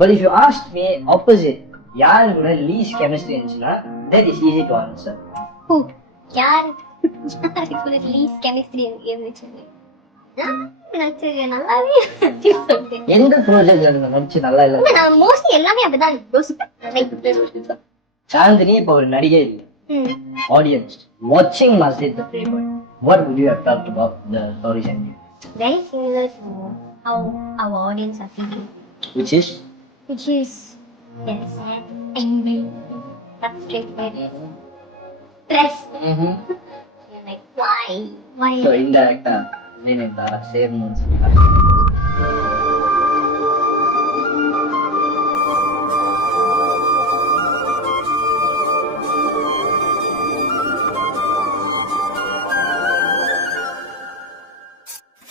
But if you ask me opposite, யாரு கூட least chemistry இருந்துச்சுன்னா that is easy to answer. Who? யாரு கூட least chemistry இருந்துச்சு? எந்த ப்ராஜெக்ட்ல நடிச்சு நல்லா இல்ல? நான் மோஸ்ட்லி எல்லாமே அப்படிதான் யோசிப்பேன். சாந்தினி இப்ப ஒரு நடிகை இல்லை. Audience watching must hit the playboy. What would you have talked about the stories ending? Very similar to how our audience are thinking. Which is Yes, angry, frustrated, stressed. You're like, why? So indirectly, Intha same ones.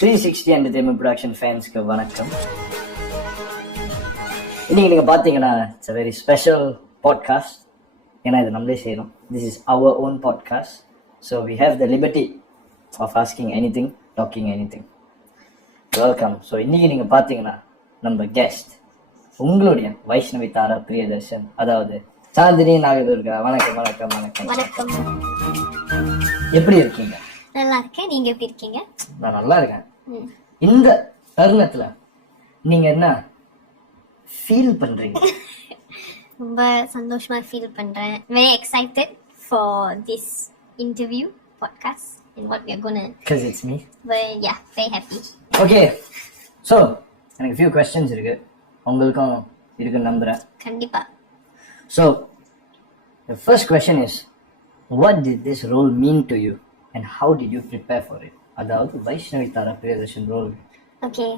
த்ரீ60 entertainment production ஃபேன்ஸ்க்கு வணக்கம். இன்னைக்கு நீங்கள் பார்த்தீங்கன்னா it's a very special podcast. ஏன்னா இது நம்மளே செய்யணும். This is our own podcast. So we have the liberty of asking anything, talking anything. Welcome. So இன்னைக்கு நீங்கள் பார்த்தீங்கன்னா நம்ம கெஸ்ட் உங்களுடைய வைஷ்ணவி தாரா பிரியதர்ஷன், அதாவது சாந்தினி நாகதுர்கா. வணக்கம் வணக்கம் வணக்கம் வணக்கம். எப்படி இருக்கீங்க? நல்லா இருக்கேன். நீங்க எப்படி இருக்கீங்க? நான் நல்லா இருக்கேன். இந்த தருணத்துல நீங்க என்ன ஃபீல் பண்றீங்க? ரொம்ப சந்தோஷமா ஃபீல் பண்றேன். Very excited for this interview podcast and what we are going to, because it's me. But yeah, very happy. Okay, so எனக்கு few questions இருக்கு, உங்களுக்கும் இருக்கு நம்புறேன். கண்டிப்பா. So the first question is, what did this role mean to you and how did you prepare for it? அதாவது Vaishnavi Thara Priyadarshan role. Okay,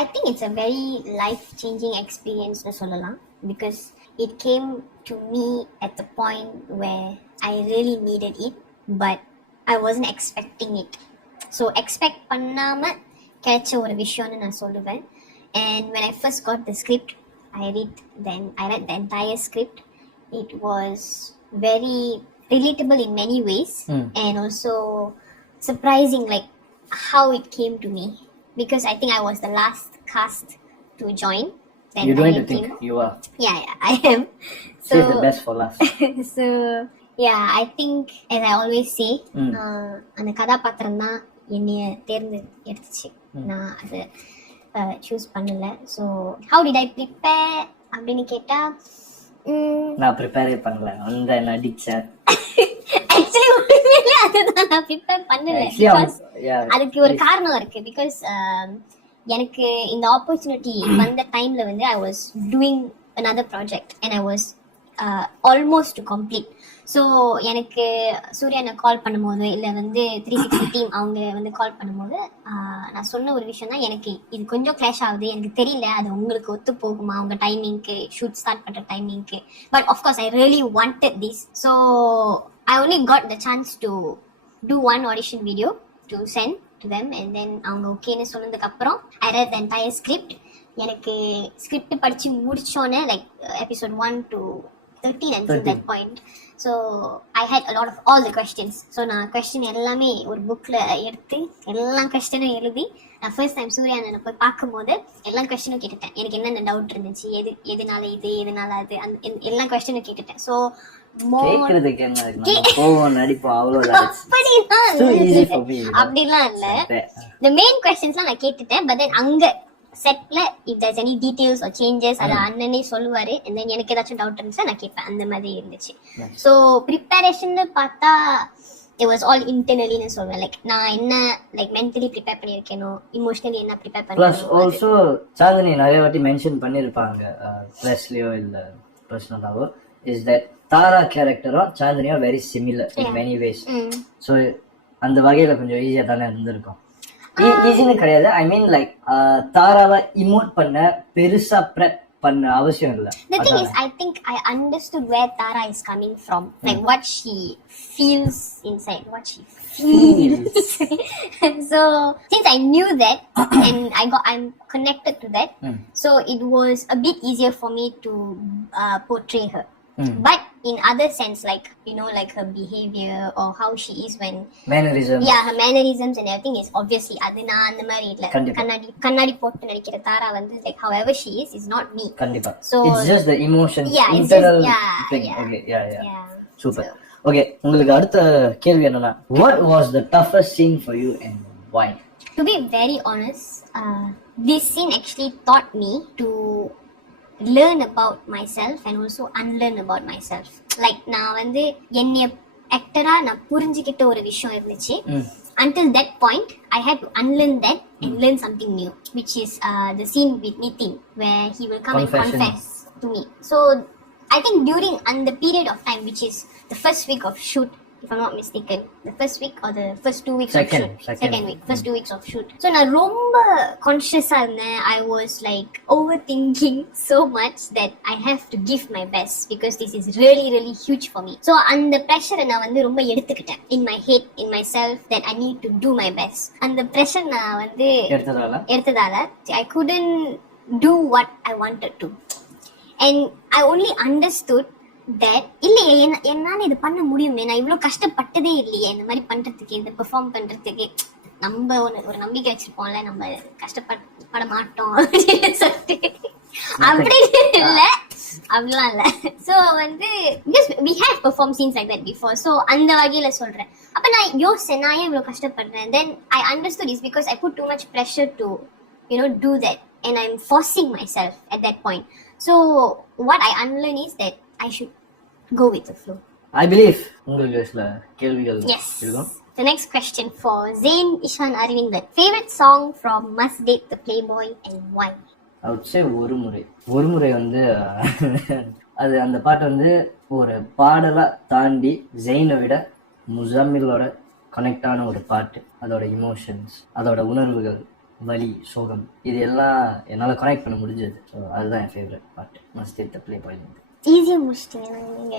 I think it's a very life-changing experience னு சொல்லலாம், because it came to me at the point where I really needed it, but I wasn't expecting it. So expect பண்ணாம கிடைச்ச ஒரு விஷயம்னு நான் சொல்லுவேன். And when I first got the script, I read the entire script. It was very relatable in many ways, and also surprising, like how it came to me, because I think I was the last cast to join. You don't need to think, you are. Yeah, I am. So save the best for last. So yeah, I think, as I always say, அந்த கதாபாத்திரம் தான் என்னைய தேர்ந்தெடுத்துச்சு. நான் அதை சூஸ் பண்ணல. So how did I prepare அப்படின்னு கேட்டா, நான் ப்ரிப்பேரே பண்ணல, அந்த நடிச்சேன். ஆக்சுவலி உண்மையிலே அதுதான், நான் ப்ரிப்பேர் பண்ணல. அதுக்கு ஒரு காரணம் இருக்கு. பிகாஸ் எனக்கு இந்த ஆப்பர்ச்சுனிட்டி வந்த டைம்ல வந்து I was doing another project and I was almost to complete. So எனக்கு சூர்யானை கால் பண்ணும்போது, இல்லை வந்து 360 டீம் அவங்க வந்து கால் பண்ணும்போது நான் சொன்ன ஒரு விஷயம் தான், எனக்கு இது கொஞ்சம் கிளாஷ் ஆகுது, எனக்கு தெரியல அது உங்களுக்கு ஒத்து போகுமா உங்க டைமிங்க்கு, ஷூட் ஸ்டார்ட் பண்ற டைமிங்க்கு. But of course I really wanted this. So I only got the chance to do one audition video to send to them, and then அவங்க ஓகேன்னு சொன்னதுக்கு அப்புறம் I read the entire script. எனக்கு ஸ்கிரிப்ட் படிச்சு முடிச்சோன்னே, லைக் episode 1 to 13 until that point. So I had a lot of all the questions. So நான் question எல்லாமே ஒரு புக்ல எடுத்து எல்லா கொஸ்டினும் எழுதி, நான் ஃபர்ஸ்ட் டைம் சூர்யானை போய் பார்க்கும்போது எல்லா கொஸ்டினும் கேட்டுட்டேன். எனக்கு என்னென்ன டவுட் இருந்துச்சு, எதனால இது, எதனால அது, எல்லா கொஸ்டினும் கேட்டுட்டேன். ஸோ அப்படிலாம் இல்ல, the main questions நான் கேட்டுட்டேன். பட் தென் அங்க செட்ல if there's any details or changes அத அண்ணனே சொல்லுவாரு. and then எனக்கு ஏதாச்சும் டவுட் இருந்துச்சா நான் கேட்பேன். அந்த மாதிரி இருந்துச்சு. ஸோ ப்ரிப்பரேஷன் பார்த்தா it was all internally னு சொல்வேன். லைக் நான் என்ன லைக் மென்டலி ப்ரிப்பேர் பண்ணியிருக்கேனோ, இமோஷனலி என்ன ப்ரிப்பேர் ப்ளஸ் ஆல்சோ சாந்தினி நிறைய வாட்டி மென்ஷன் பண்ணியிருப்பாங்க ப்ரெஸ்லியோ இல்லை பர்சனலாவோ, இஸ் தட் தாரா கேரக்டரும் சாந்தினியும் very similar in many ways. So அந்த வகையில் கொஞ்சம் ஈஸியாக தானே இருந்திருக்கும். ஈஸின்னு கிடையாது, ஐ மீன் லைக் தாராவை இமோட் பண்ண பெருசா ப்ரெப் பண்ண அவசியம் இல்லை. The thing is, I think I understood where Tara is coming from, like what she feels inside, what she feels. So since I knew that and I'm connected to that, so it was a bit easier for me to portray her. But in other sense, like like her behavior or how she is when mannerisms. Yeah, her mannerisms and everything is obviously அது நான் அந்த மாதிரி இல்ல. கண்ணாடி போட்டு நடிக்கிற தாரா வந்து like however she is not me. கண்டிப்பா. So it's just the emotions, internal thing. Okay, yeah. Super. Okay, உங்களுக்கு அடுத்த கேள்வி என்னன்னா, what was the toughest scene for you and why? To be very honest, this scene actually taught me to learn about myself and also unlearn about myself. Like நான் வந்து என்னைய ஆக்டரா நான் புரிஞ்சுக்கிட்ட ஒரு விஷயம் இருந்துச்சு. Until that point I had to unlearn that and learn something new, which is the scene with Nitin where he will come and confess to me. So I think during the period of time, which is the first week of shoot, if I'm not mistaken, the first week or the first 2 weeks of shoot, second week, first 2 weeks of shoot. So na romba conscious irundhen. I was like overthinking so much that I have to give my best because this is really really huge for me. So and the pressure na vandu romba eduthukiten in my head, in myself, that I need to do my best. And the pressure na vandu edutadala I couldn't do what I wanted to, and I only understood that இல்லையே என்னால இது பண்ண முடியுமே, நான் இவ்வளவு கஷ்டப்பட்டதே இல்லையே இந்த மாதிரி பண்றதுக்கு, இந்த பெர்ஃபார்ம் பண்றதுக்கு. நம்ம ஒரு நம்பிக்கை வச்சிருப்போம்ல, நம்ம கஷ்டப்பட மாட்டோம் அப்படின்னு சொல்லிட்டு. அப்படி இல்ல, அப்படிலாம் இல்ல. ஸோ வந்து because we have performed scenes like that before, so அந்த வகையில சொல்றேன். அப்ப நான் யோசிச்சேன், நான் ஏன் இவ்வளவு கஷ்டப்படுறேன். Then I understood is because I put too much pressure to do that, and I'm forcing myself at that point. So what I unlearn is that I should go with the flow. I believe உங்களுக்கு சில கேள்விகள் இருக்கும். The next question for Zain Ishan Arvind. Favorite song from Must Date the Playboy and why? I would say ஒரு முறை வந்து அது அந்த பாட்டு வந்து ஒரு பாடலா தாண்டி ஜெயினை விட முசம்மிலோட கனெக்ட் ஆன ஒரு பாட்டு. அதோட இமோஷன்ஸ், அதோட உணர்வுகள், வலி, சோகம், இது எல்லாம் என்னால் கனெக்ட் பண்ண முடிஞ்சது. ஸோ அதுதான் என் ஃபேவரட் பாட்டு, மஸ்ட் டேட் த ப்ளேபாய். ஈஸியா முடிச்சிட்டீங்க நீங்க.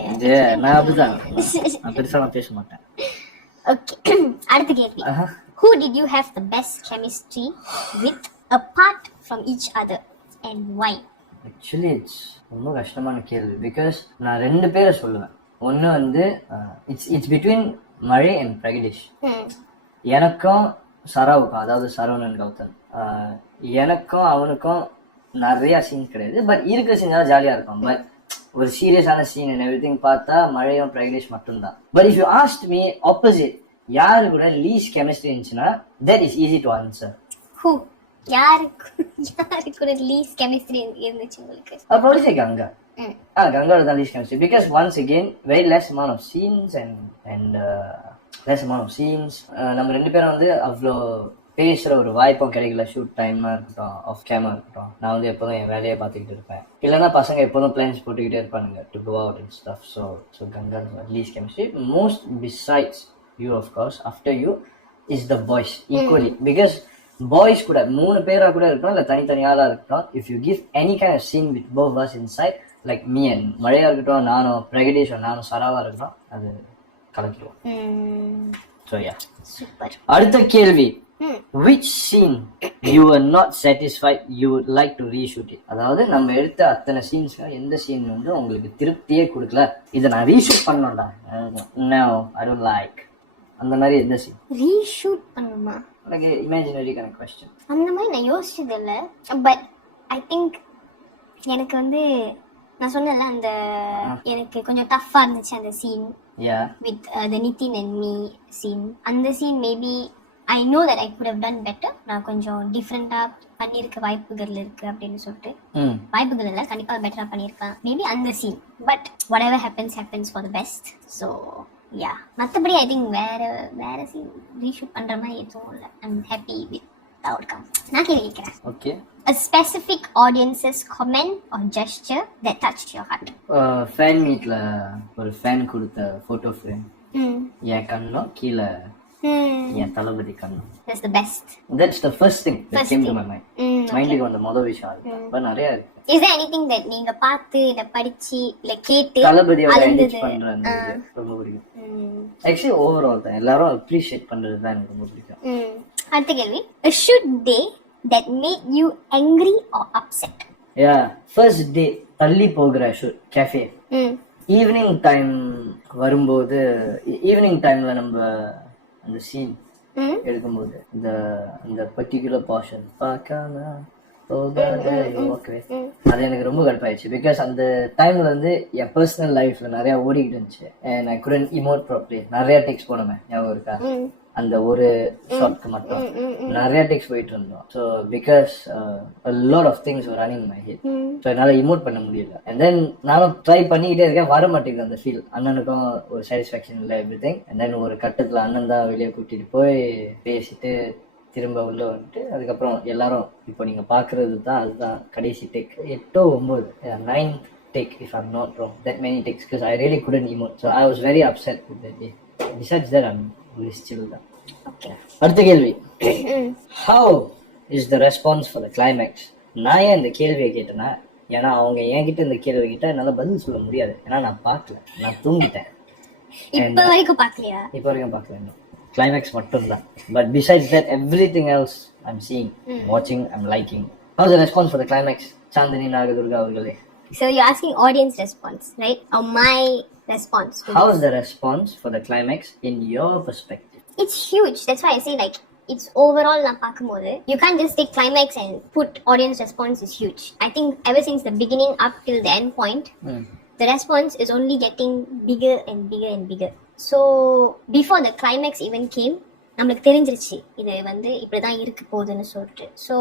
நான் அப்படிதான், நான் பெருசா பேச மாட்டேன். ஓகே, அடுத்த கேள்வி. Who did you have the best chemistry with apart from each other and why? Actually it's ரொம்ப கஷ்டமான கேள்வி. பிகாஸ் நான் 2 பேரை சொல்லுவேன். ஒன்று வந்து இட்ஸ் பிட்வீன் மழை அண்ட் பிரகதீஷ். எனக்கும் சரவுக்கும், அதாவது சரவணன் கௌதம், எனக்கும் அவனுக்கும் நிறைய சீன் கிடையாது. பட் இருக்கிற சீன் தான் ஜாலியா இருக்கும். பட் ஒரு சீரியஸான சீன் அண்ட் எவ்ரிதிங் பார்த்தா மழையும் பிரகதீஷ் மட்டும்தான். But if you ask me opposite, யாரு கூட லீஸ்ட் கெமிஸ்ட்ரி இருந்துச்சுன்னா that is easy to answer. யாரு கூட லீஸ்ட் கெமிஸ்ட்ரி இருந்துச்சு உங்களுக்கு? அப்படி கங்கா. கங்காவோட தான் least chemistry. Because once again very less amount of scenes and less amount of scenes. நம்ம 2 பேரும் வந்து அவ்வளோ பேசுகிற ஒரு வாய்ப்பும் கிடைக்கல. ஷூட் டைமாக இருக்கட்டும், ஆஃப் கேமரா இருக்கட்டும். நான் வந்து எப்போதும் என் வேலையை பார்த்துக்கிட்டு இருப்பேன். இல்லைன்னா பசங்க எப்போதும் பிளான்ஸ் போட்டுக்கிட்டே இருப்பானுங்க to go out and stuff. So Ganga least chemistry. Most besides you of course, after you is the boys equally. Because boys கூட 3 பேரா கூட இருக்கட்டும், இல்லை தனித்தனியாலாம் இருக்கட்டும், if you give any kind of scene with both was inside, like me and மழையா இருக்கட்டும், நானும் பிரகதீஷ், நானும் சராவா இருக்கட்டும், அது கலக்கிடுவோம். So yeah, super. அடுத்த கேள்வி, which scene you were not satisfied you would like to reshoot it? அதாவது நம்ம எடுத்த அத்தனை சீன்ஸ்ல எந்த சீன் வந்து உங்களுக்கு திருப்தியே கொடுக்கல, இதை நான் ரீஷூட் பண்ணணும்டா, no I don't like, அந்த மாதிரி எந்த சீன் ரீஷூட் பண்ணுமா? like imaginary kind of question. அந்த மாதிரி நான் யோசிச்சது இல்லை. பட் ஐ திங்க் எனக்கு வந்து நான் சொன்னல அந்த எனக்கு கொஞ்சம் டஃப்பா இருந்துச்சு அந்த scene with the Nitin and me scene. அந்த scene maybe I know that I could have done better. நான் கொஞ்சம் டிஃப்ரெண்டா பண்ணியிருக்க வாய்ப்புகள் இருக்கு அப்படின்னு சொல்லிட்டு, வாய்ப்புகள் இல்லை, கண்டிப்பா பெட்டரா பண்ணியிருக்கேன் மேபி அந்த scene. But whatever happens for the best. So yeah, மற்றபடி ஐ திங்க் வேற சீன் ரீஷூட் பண்ற மாதிரி எதுவும் இல்லை. I'm happy with the outcome. நான் கேட்கிறேன். Okay. A specific audience's comment or gesture that touched your heart. Fan மீட்ல ஒரு ஃபேன் கொடுத்த போட்டோ ஃப்ரேம் என் கண்ணோ கீழே என் தளபதி கண்ணம். That's the best. That's the first thing that came to my mind. மைண்ட்ல வந்த முதல் விஷயம் அது. பட் நிறைய இருக்கு. Is there anything that நீங்க பார்த்து இல்ல படிச்சி இல்ல கேட்டு தளபதியோட எடிட் பண்றது ரொம்ப பிடிக்கும். Actually overall தான் எல்லாரும் appreciate பண்றது தான் எனக்கு ரொம்ப பிடிக்கும். அடுத்த கேள்வி, a shoot day that made you angry or upset? Yeah, first day தள்ளி போகிற ஷூட் cafe. ஈவினிங் டைம் வரும்போது ஈவினிங் டைம்ல நம்ம அந்த சீன் எடுக்கும்போது இந்த இந்த பர்டிகுலர் போர்ஷன் பார்க்காம அது எனக்கு ரொம்ப கடுப்பாயிடுச்சு. பிகாஸ் அந்த டைம்ல வந்து என் பர்சனல் லைஃப்ல நிறைய ஓடிக்கிட்டு இருந்துச்சு. and I couldn't emote properly. நிறைய டெக்ஸ்ட் போனோமே, ஞாபகம் இருக்கா? அந்த ஒரு ஷாட்க்கு மட்டும் நிறைய டெக்ஸ்ட் போயிட்டு இருந்தோம். So because a lot of things were running in my head. So என்னால் இமோட் பண்ண முடியல. அண்ட் தென் நானும் ட்ரை பண்ணிக்கிட்டே இருக்கேன், வர மாட்டேங்குது அந்த ஃபீல். அண்ணனுக்கும் ஒரு சாட்டிஸ்ஃபேக்ஷன் இல்லை, எவ்ரி திங். அண்ட் தென் ஒரு கட்டத்தில் அண்ணன் தான் வெளியே கூட்டிட்டு போய் பேசிட்டு திரும்ப உள்ள வந்துட்டு அதுக்கப்புறம் எல்லாரும் இப்போ நீங்க பாக்குறது தான் அதுதான் கடைசி டேக். 8 or 9 9th take if I'm not wrong, that many takes, because I really couldn't emote, so I was very upset with that day. Besides that, I'm really still தான். Okay, அடுத்த கேள்வி. How is the response for the climax? நான் ஏன் இந்த கேள்வியை கேட்டேன்னா, ஏன்னா அவங்க என்கிட்ட இந்த கேள்வி கிட்ட என்னால பதில் சொல்ல முடியாது, ஏன்னா நான் பார்க்கல, நான் தூங்கிட்டேன். இப்போ வரைக்கும் பார்க்கல, climax மட்டும்தான். But besides that, everything else I'm seeing, watching, I'm liking. How's the response for the climax? Chandani Nagadurga அவர்களே. So you're asking audience response, right? Or my response? How's the response for the climax in your perspective? It's huge. That's why I say like it's overall na paakumbodhu you can't just take climax and put audience response is huge. I think ever since the beginning up till the end point, the response is only getting bigger and bigger and bigger. So before the climax even came, நம்மளுக்கு தெரிஞ்சிருச்சு இது வந்து இப்படிதான் இருக்க போகுதுன்னு சொல்லிட்டு. So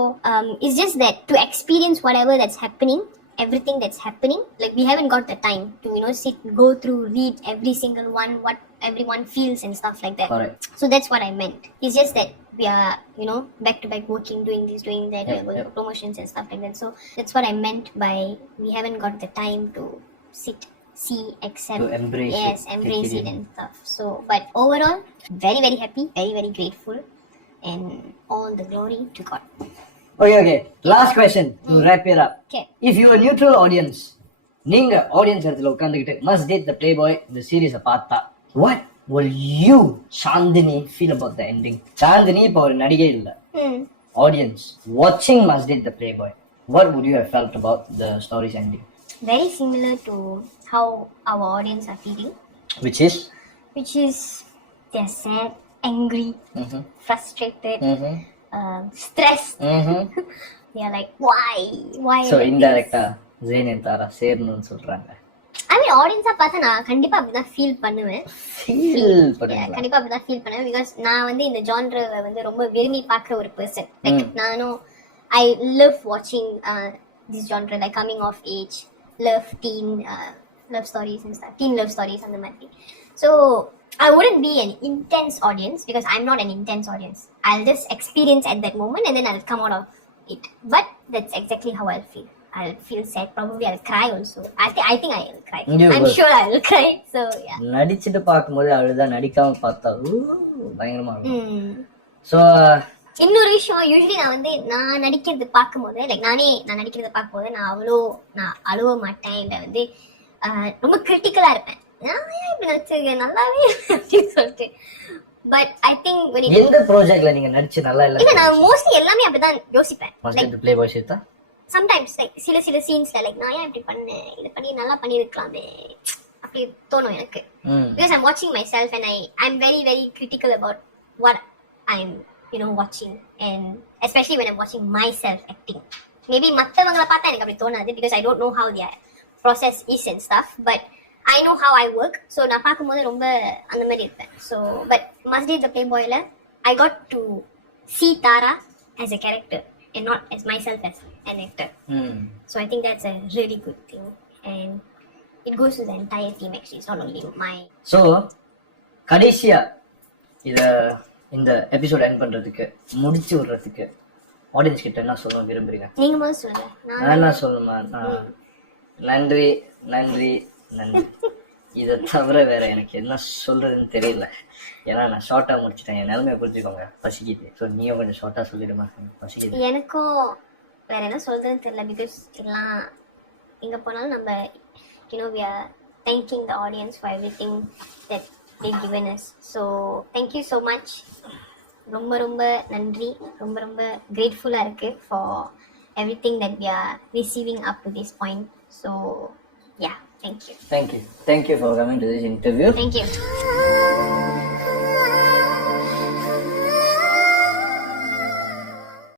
it's just that to experience whatever that's happening, everything that's happening, like we haven't got the time to sit, go through, read every single one, what everyone feels and stuff like that. Correct. So that's what I meant. It's just that we are back to back working, doing this, doing that, we are going for promotions and stuff like that. So that's what I meant by we haven't got the time to sit, see, accept, to embrace embrace it and stuff. So but overall, very very happy, very very grateful, and all the glory to God. Okay, last question to wrap it up. Okay, if you were neutral audience, நீங்க ஆடியன்ஸ் இடத்துல உட்கார்ந்துகிட்டு must date the playboy இந்த சீரிஸை பார்த்தா, what will you Chandani feel about the ending? Chandani இப்போ ஒரு நடிகை இல்ல, audience watching must date the playboy, what would you have felt about the story's ending? Very similar to how our audience are feeling, which is they're sad, angry, frustrated, stressed. They are like why so indirectly Zain and Tara சேர்ணும்னு சொல்றாங்க. I mean audience பார்த்தா நான் கண்டிப்பா அப்படிதான் ஃபீல் பண்ணுவேன், கண்டிப்பா அப்படிதான் ஃபீல் பண்ணுவேன். because நான் வந்து இந்த ஜானரை வந்து ரொம்ப விரும்பி பார்க்குற ஒரு பர்சன். லைக் நானும் I love watching this genre, like coming of age, love, teen love stories and stuff, teen love stories and the மாதிரி. So I wouldn't be an intense audience because I'm not an intense audience. I'll just experience at that moment and then I'll come out of it. But that's exactly how I'll feel. I'll feel sad, probably I'll cry also. I think I'll cry. I'm sure I'll cry. So yeah, நடிச்சிட்டு பாக்கும்போது அழுதா, நடிக்காம பார்த்தா பயங்கரமா இருக்கும். So இன்னொரு விஷயம், யூஸ்வலி நான் நடிக்கிறது பார்க்கும்போது, லைக் நான் நடிக்கிறத பார்க்கும்போது நான் அழுவ மாட்டேன், இல்லை வந்து ரொம்ப கிரிட்டிக்கலா இருப்பேன். நான் இப்படி நடிச்சிருக்கேன் நல்லாவே அப்படின்னு சொல்லிட்டு. பட் ஐ திங்க் எந்த ப்ராஜெக்ட்ல நீங்க நடிச்சு நல்லா இல்ல, நான் மோஸ்ட்லி எல்லாமே அப்படிதான் யோசிப்பேன். லைக் ப்ளே பாய் ஷீட்டா சம்டைம்ஸ் லைக் சில சீன்ஸ்ல லைக் நான் ஏன் இப்படி பண்ணேன், இதை பண்ணி நல்லா பண்ணிருக்கலாமே அப்படி தோணும் எனக்கு. பிகாஸ் ஐம் வாட்சிங் my self and I'm very very critical about what I'm watching, and especially when I'm watching myself acting. Maybe மத்தவங்கள பார்த்தா எனக்கு அப்படி தோணாது because I don't know how their process is and stuff, but I know how I work. So நான் பார்க்கும்போது ரொம்ப அந்த மாதிரி இருப்பேன். So but must date the playboy-ல I got to see Tara as a character and not as myself as an actor. So I think that's a really good thing, and it goes to the entire team actually. It's not only my. So கடைசியா இந்த episode end பண்றதுக்கு, முடிச்சு விடுறதுக்கு ஆடியன்ஸ் கிட்ட என்ன சொல்ல விரும்புறீங்க? நீங்க முதல்ல சொல்லுங்க. நான் என்ன சொல்லணுமா? நன்றி நன்றி நன்றி, இதை தவிர வேற எனக்கு என்ன சொல்றதுன்னு தெரியல. ஏன்னா நான் ஷார்ட்டா முடிச்சிட்டேன். என் நிலைமையை புரிஞ்சுக்கோங்க, பசிக்குது. ஸோ நீயும் கொஞ்சம் ஷார்ட்டா சொல்லிடுமா? பசிக்குது. எனக்கும் வேற என்ன சொல்றதுன்னு தெரியல. பிகாஸ் எல்லாம் எங்க போனாலும் நம்ம we are thanking the audience for everything that they've given us. So thank you so much. ரொம்ப ரொம்ப நன்றி, ரொம்ப ரொம்ப grateful இருக்கு for everything that we are receiving up to this point. So yeah, Thank you. Thank you for coming to this interview. Thank you.